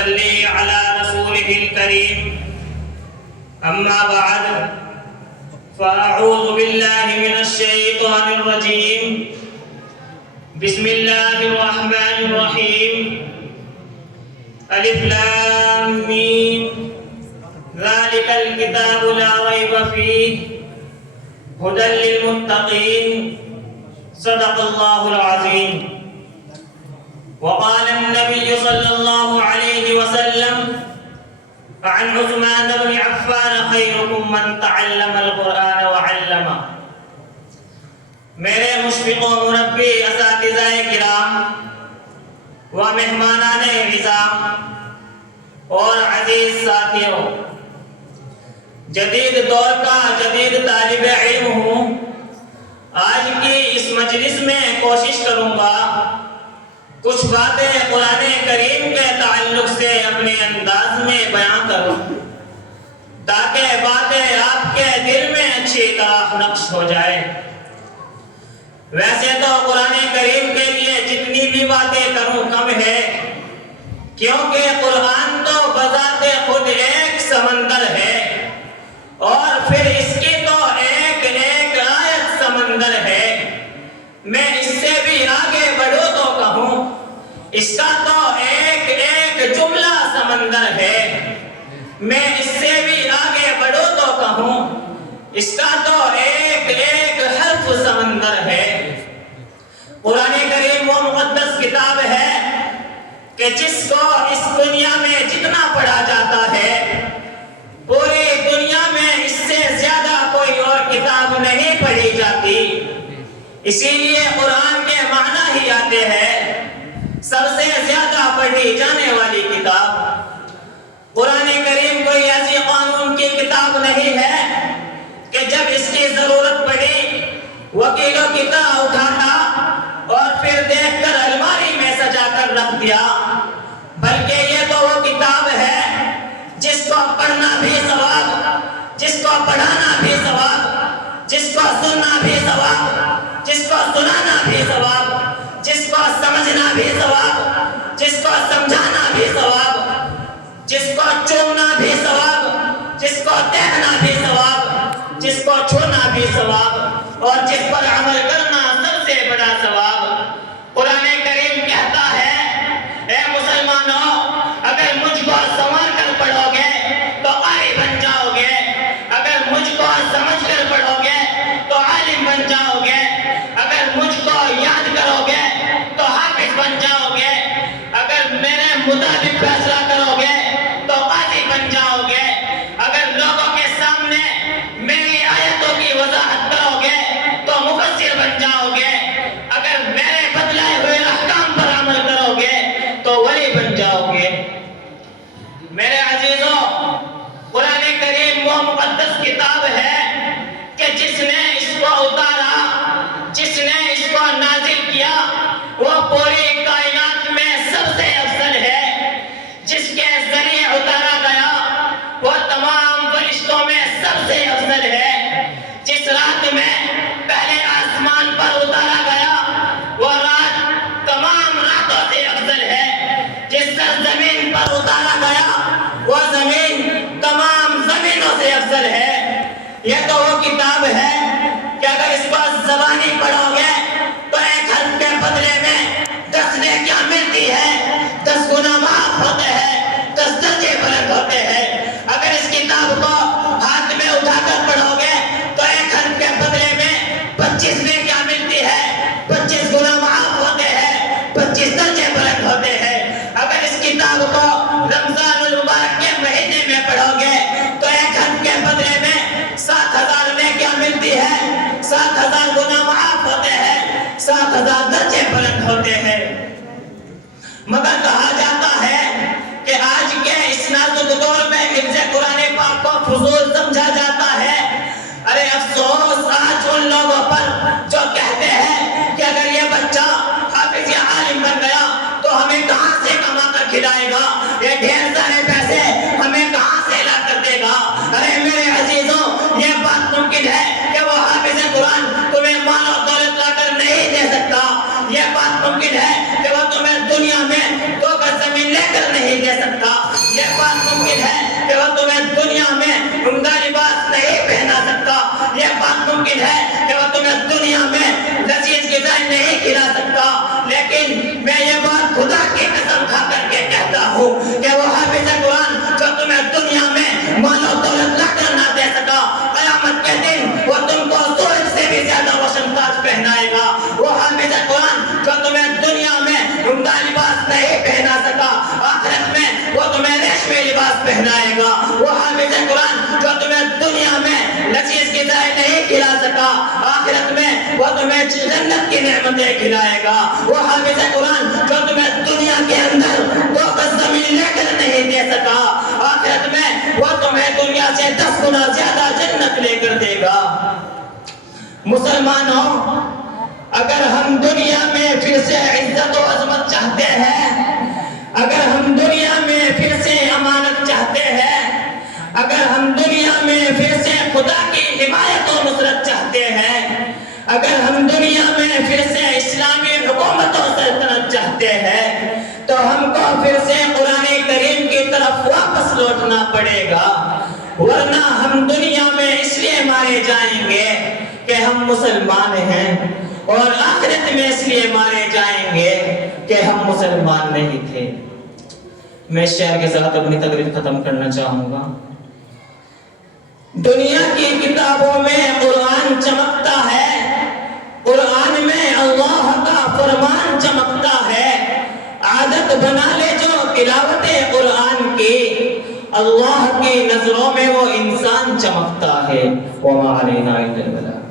ونصلي على رسوله الكريم. أما بعد فأعوذ بالله من الشيطان الرجيم. بسم الله الرحمن الرحيم. ألف لام ميم ذلك الكتاب لا ريب فيه هدى للمتقين. صدق الله العظيم. وقال النبي صلى الله عليه وسلم عن عثمان بن عفان خيركم من تعلم القرآن وعلمه. میرے مشفق و مربی اساتذہ کرام و مہمانان نظام اور عزیز ساتھیوں، جدید دور کا جدید طالب علم ہوں. آج کی اس مجلس میں کوشش کروں گا کچھ باتیں قرآن کریم کے تعلق سے اپنے انداز میں بیان کروں تاکہ باتیں آپ کے دل میں اچھی طرح نقش ہو جائے. ویسے تو قرآن کریم کے لیے جتنی بھی باتیں کروں کم ہے، کیونکہ قرآن تو بذات خود ایک سمندر ہے اور پھر اس کی تو ایک ایک آیت سمندر ہے. میں اس سے بھی آگے بڑھوں تو کہوں اس کا تو ایک ایک جملہ سمندر ہے. میں اس سے بھی آگے بڑھوں تو کہوں اس کا تو ایک ایک حرف سمندر ہے. قرآن کریم وہ مقدس کتاب ہے کہ جس کو اس دنیا میں جتنا پڑھا جاتا ہے پوری دنیا میں اس سے زیادہ کوئی اور کتاب نہیں پڑھی جاتی. اسی لیے قرآن کے معنی ہی آتے ہیں سب سے زیادہ پڑھی جانے والی کتاب. قرآن کریم کوئی ایسی قانون کی کتاب نہیں ہے کہ جب اس کی ضرورت پڑی وکیلوں کی طرح اٹھاتا اور پھر دیکھ کر الماری میں سجا کر رکھ دیا، بلکہ یہ تو وہ کتاب ہے جس کو پڑھنا بھی ثواب، جس کو پڑھانا بھی ثواب، جس کو سننا بھی ثواب، جس کو سنانا بھی ثواب، جس کو سمجھنا بھی ثواب، جس کو سمجھانا بھی ثواب، جس کو چومنا بھی ثواب، جس کو دیکھنا بھی ثواب، جس کو چھونا بھی ثواب اور جس پر عمل کرنا سب سے بڑا ثواب. قرآن کریم کہتا ہے اے مسلمانوں، اگر مجھ کو سنور کر پڑھو گے تو قاری بن جاؤ گے، اگر مجھ کو سمجھ کر پڑھو گے تو عالم بن جاؤ گے، اگر مجھ کو یاد کرو گے تو حافظ بن جاؤ گے، اگر میرے مطابق فیصلہ کرو گے تو قاضی بن جاؤ گے، اگر لوگوں کے سامنے میری آیتوں کی وضاحت کرو گے تو مفسر بن جاؤ گے، اگر میرے بتلائے ہوئے احکام پر عمل کرو گے تو ولی بن جاؤ گے. میرے عزیزوں، قرآن کریم وہ مقدس کتاب ہے کہ جس نے اس کو اتارا، جس نے اس کو نازل کیا، وہ پوری کائنات میں سب سے افضل ہے. جس کے ذریعے اتارا گیا وہ تمام فرشتوں میں سب سے افضل ہے. جس رات میں پہلے آسمان پر اتارا گیا وہ رات تمام راتوں سے افضل ہے. جس زمین پر اتارا گیا وہ زمین تمام زمینوں سے افضل ہے. یہ تو وہ کتاب ہے کہ اگر اس کو زبانی پڑھو گے تو ایک حرف کے بدلے میں 10 نیکیاں ملتی ہے، 10 گناہ معاف ہوتے ہیں، 10 درجے بلند ہوتے ہیں. اگر اس کتاب کو ہاتھ میں اٹھا کر پڑھو گے تو ایک حرف کے بدلے میں 25 نیکیاں ملتی ہے، 25 گناہ معاف ہوتے ہیں، 25 درجے بلند ہوتے ہیں. اگر اس کتاب کو رمضان المبارک کے مہینے میں پڑھو گے تو ایک حرف کے بدلے میں 7,000 نیکیاں ملتی ہے، 7,000 گناہ معاف ہوتے ہیں، 7,000 درجے بلند ہوتے ہیں. مگر کہا جاتا ہے کہ آج کے اس نازک دور میں حفظ قرآن پاک کو فضول سمجھا جاتا ہے. ارے افسوس آج ان لوگوں پر جو کہتے ہیں کہ اگر یہ بچہ حافظ یا عالم بن گیا تو ہمیں کہاں سے کما کر کھلائے گا، یہ ڈھیر سارے پیسے ہمیں کہاں سے لا کر دے گا. ارے میرے عزیزوں، یہ بات ممکن ہے کہ وہ حافظ قرآن تمہیں مال و دولت لا کر نہیں دے سکتا. یہ بات ممکن ہے کہ وہ تمہیں دنیا میں 2 گز زمین لے کر نہیں دے سکتا. میں لباس پہنائے گا۔ وہ حافظ قرآن جو تمہیں دنیا میں لذیذ غذائیں نہیں کھلا سکا، آخرت میں وہ تمہیں جنت کی نعمتیں کھلائے گا۔ وہ حافظ قرآن جو تمہیں دنیا کے اندر 2 گز زمین لے کر نہیں دے سکا، آخرت میں وہ تمہیں دنیا سے 10 گنا زیادہ جنت لے کر دے گا۔ مسلمانوں، اگر ہم دنیا میں پھر سے عزت و عظمت چاہتے ہیں، اگر ہم دنیا میں پھر سے امانت چاہتے ہیں، اگر ہم دنیا میں پھر سے خدا کی حمایت و نصرت چاہتے ہیں، اگر ہم دنیا میں پھر سے اسلامی حکومت و سلطنت چاہتے ہیں، تو ہم کو پھر سے قرآن کریم کی طرف واپس لوٹنا پڑے گا، ورنہ ہم دنیا میں اس لیے مارے جائیں گے کہ ہم مسلمان ہیں، اور آخرت میں اس لیے مارے جائیں گے کہ ہم مسلمان نہیں تھے۔ میں اس شعر کے ساتھ اپنی تقریر ختم کرنا چاہوں گا۔ دنیا کی کتابوں میں قرآن چمکتا ہے، قرآن میں اللہ کا فرمان چمکتا ہے۔ عادت بنا لے جو تلاوت قرآن کی، اللہ کی نظروں میں وہ انسان چمکتا ہے۔ وَمَا عَلَيْنَا إِلَّا الْبَلَاغُ۔